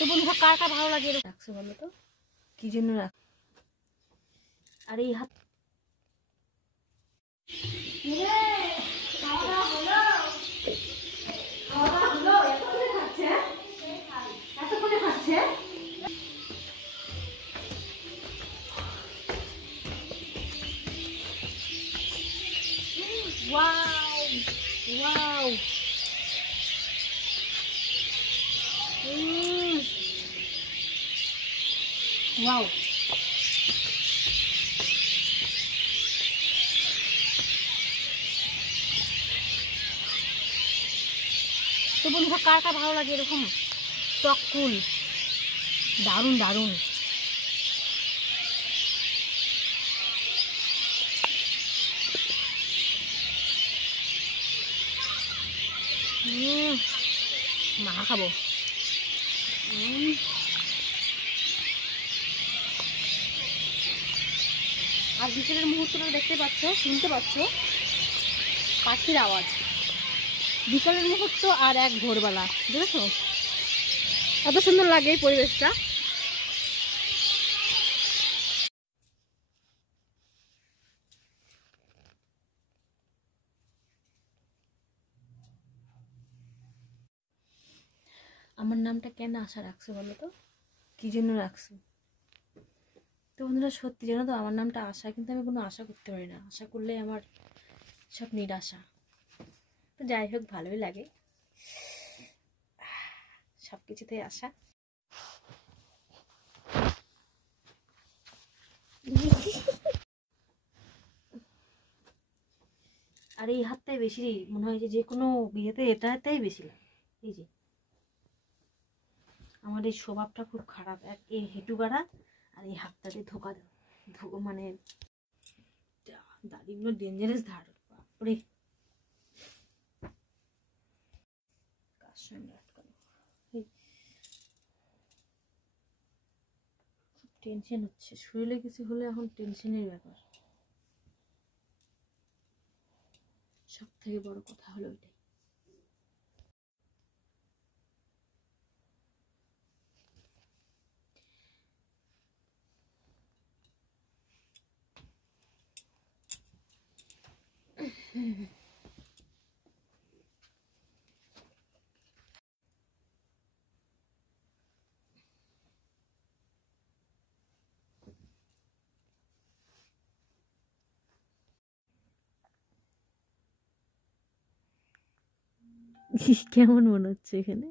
তো বন্ধুরা কার কার ভালো লাগে এরকম রাখছে বলো তো কি জন্য রাখ। আর এই হাত Wow! Wow! Wow! তো বন্ধুরা কার কার ভালো লাগে এরকম টক কুল, দারুণ দারুণ। মাখা খাবো। আর বিকেলের মুহূর্তটা দেখতে পাচ্ছ, শুনতে পাচ্ছ পাখির আওয়াজ। বিকালের মুহূর্ত আর এক ভোরবেলা, বুঝেছো? এত সুন্দর লাগে এই পরিবেশটা। আমার নামটা কেন আশা রাখছে বলো তো কি জন্য রাখছে? তো বন্ধুরা সত্যি জানো তো আমার নামটা আশা, কিন্তু আমি কোনো আশা করতে পারি না। আশা করলে আমার সব নিরাশা। তো যাই হোক ভালোই লাগে সব কিছুতে আশা। আর এই হাতটাই বেশি মনে হয় যে কোনো বিয়েতে এটা হাতটাই বেশি লাগে। এই যে আমার এই স্বভাবটা খুব খারাপ, এই হেঁটু গাড়া আর এই হাতটাতে ধোকা দেওয়া, মানে দাড়িগুলো ডেঞ্জারাস ধার। বাপরে কার সঙ্গে আটকানো, টেনশন হচ্ছে। শরীরে কিছু হলে এখন টেনশনের ব্যাপার। সব থেকে বড় কথা হলো এটাই। কেমন মনে হচ্ছে এখানে?